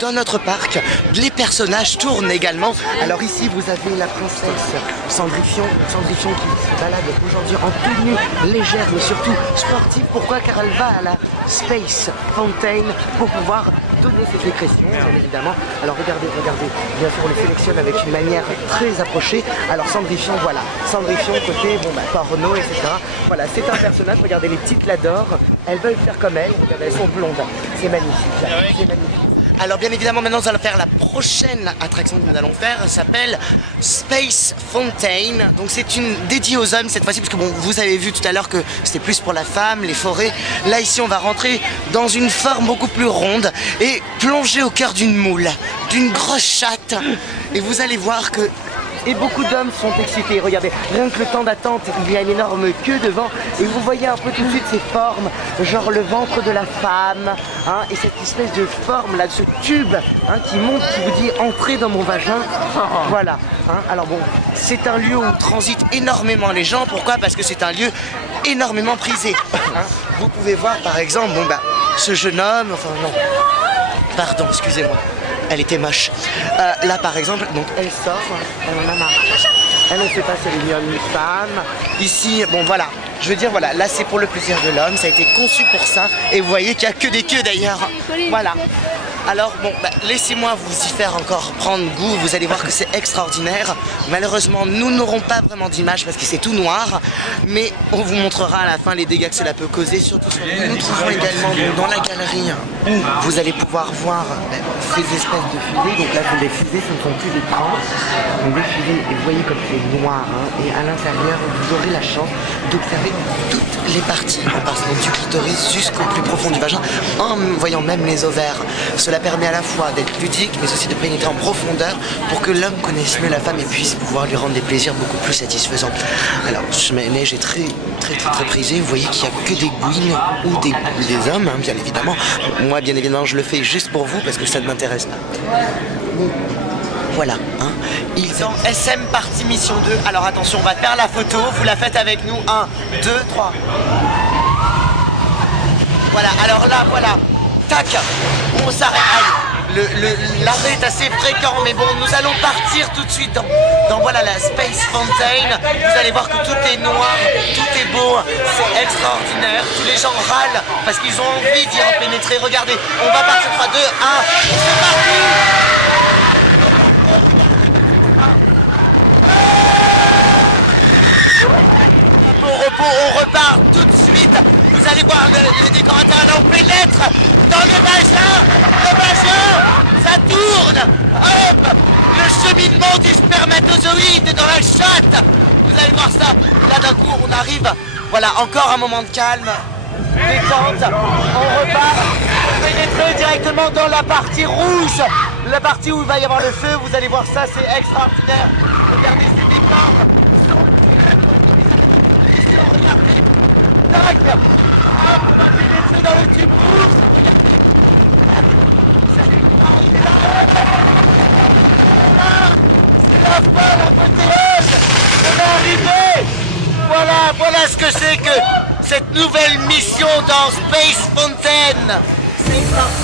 dans notre parc, les personnages tournent également. Alors ici, vous avez la princesse Cendrillon qui se balade aujourd'hui en tenue légère, mais surtout sportive. Pourquoi? Car elle va à la Space Fountain pour pouvoir donner ses sécrétions, bien évidemment. Alors regardez, bien sûr on les sélectionne avec une manière très approchée. Alors Cendrillon, voilà, Cendrillon côté porno, etc. Voilà, c'est un personnage, regardez, les petites l'adorent, elles veulent faire comme elle, regardez, elles sont blondes, c'est magnifique, c'est magnifique. Alors bien évidemment maintenant nous allons faire la prochaine attraction que nous allons faire, elle s'appelle Space Fountain. Donc c'est une dédiée aux hommes cette fois-ci, parce que bon, vous avez vu tout à l'heure que c'était plus pour la femme, les forêts. Là ici on va rentrer dans une forme beaucoup plus ronde et plonger au cœur d'une moule, d'une grosse chatte. Et vous allez voir que... Et beaucoup d'hommes sont excités, regardez, rien que le temps d'attente, il y a une énorme queue devant, et vous voyez un peu tout de suite ces formes, genre le ventre de la femme, hein, et cette espèce de forme là, de ce tube qui monte, qui vous dit entrez dans mon vagin, voilà. Alors bon, c'est un lieu où transitent énormément les gens, pourquoi? Parce que c'est un lieu énormément prisé. Vous pouvez voir par exemple, ce jeune homme, enfin non, pardon, excusez-moi. Elle était moche. Là par exemple, donc elle sort, elle en a marre. Elle ne sait pas si elle est ni homme ni femme. Ici, bon voilà, je veux dire voilà, là c'est pour le plaisir de l'homme, ça a été conçu pour ça. Et vous voyez qu'il n'y a que des queues d'ailleurs. Voilà. Alors bon, laissez-moi vous y faire encore prendre goût, vous allez voir que c'est extraordinaire. Malheureusement, nous n'aurons pas vraiment d'image parce que c'est tout noir, mais on vous montrera à la fin les dégâts que cela peut causer, surtout sur les... Nous trouvons également dans la galerie où vous allez pouvoir voir ces espèces de fusées. Donc là, ce sont des fusées, ce ne sont plus des trains, ce sont des fusées, et vous voyez comme c'est noir, et à l'intérieur, vous aurez la chance d'observer toutes les parties, en passant du clitoris jusqu'au plus profond du vagin, en voyant même les ovaires. Cela permet à la fois d'être ludique, mais aussi de pénétrer en profondeur pour que l'homme connaisse mieux la femme et puisse pouvoir lui rendre des plaisirs beaucoup plus satisfaisants. Alors, ce neige est très prisé. Vous voyez qu'il n'y a que des gouines ou des hommes, bien évidemment. Moi, bien évidemment, je le fais juste pour vous parce que ça ne m'intéresse pas. Voilà, ils sont SM partie mission 2. Alors attention, on va faire la photo, vous la faites avec nous. 1, 2, 3. Voilà, alors là, voilà. Tac, on s'arrête. L'arrêt est assez fréquent, mais bon, nous allons partir tout de suite dans voilà, la Space Fountain. Vous allez voir que tout est noir, tout est beau, c'est extraordinaire. Tous les gens râlent parce qu'ils ont envie d'y pénétrer. Regardez, on va partir 3, 2, 1, c'est parti! Au repos, on repart tout de suite. Vous allez voir le décorateur, là on pénètre dans le vagin, ça tourne, hop, le cheminement du spermatozoïde dans la chatte. Vous allez voir ça, là d'un coup on arrive, voilà, encore un moment de calme, détente, on repart, on pénètre directement dans la partie rouge, la partie où il va y avoir le feu, vous allez voir ça, c'est extraordinaire. Regardez ces décors. Tac, hop, on va pénétrer dans le tube rouge. C'est la fin, l'apothéose. On est arrivé. Voilà ce que c'est que cette nouvelle mission dans Space Fountain. C'est parti.